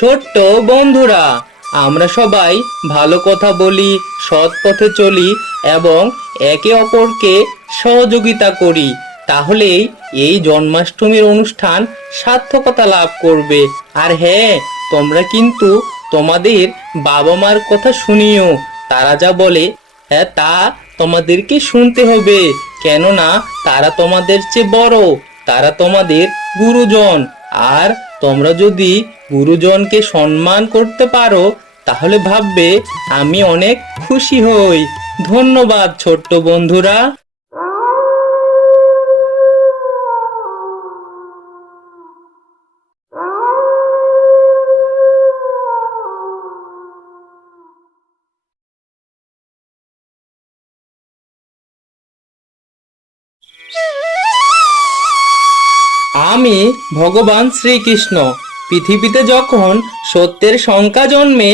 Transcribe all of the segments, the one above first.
ছোট্ট বন্ধুরা, আমরা সবাই ভালো কথা বলি, সৎ পথে চলি এবং একে অপরকে সহযোগিতা করি, তাহলেই এই জন্মাষ্টমীর অনুষ্ঠান সার্থকতা লাভ করবে। আর হ্যাঁ, তোমরা কিন্তু তোমাদের বাবা মার কথা শুনিও। তারা যা বলে, হ্যাঁ, তা তোমাদেরকে শুনতে হবে। কেননা তারা তোমাদের চেয়ে বড়, তারা তোমাদের গুরুজন। আর তোমরা যদি গুরুজনকে সম্মান করতে পারো, তাহলে ভাববে আমি অনেক খুশি হই। ধন্যবাদ ছোট্ট বন্ধুরা। আমি ভগবান শ্রীকৃষ্ণ। পৃথিবীতে যখন সত্যের শঙ্কা জন্মে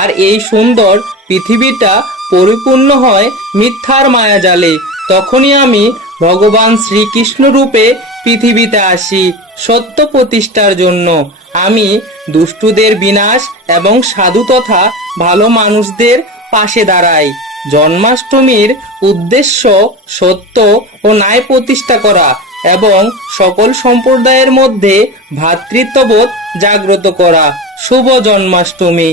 আর এই সুন্দর পৃথিবীটা পরিপূর্ণ হয় মিথ্যার মায়াজালে, তখনই আমি ভগবান শ্রীকৃষ্ণ রূপে পৃথিবীতে আসি সত্য প্রতিষ্ঠার জন্য। আমি দুষ্টুদের বিনাশ এবং সাধু তথা ভালো মানুষদের পাশে দাঁড়াই। জন্মাষ্টমীর উদ্দেশ্য সত্য ও ন্যায় প্রতিষ্ঠা করা এবং সকল সম্প্রদায়ের মধ্যে ভ্রাতৃত্ববোধ জাগ্রত করা। শুভ জন্মাষ্টমী।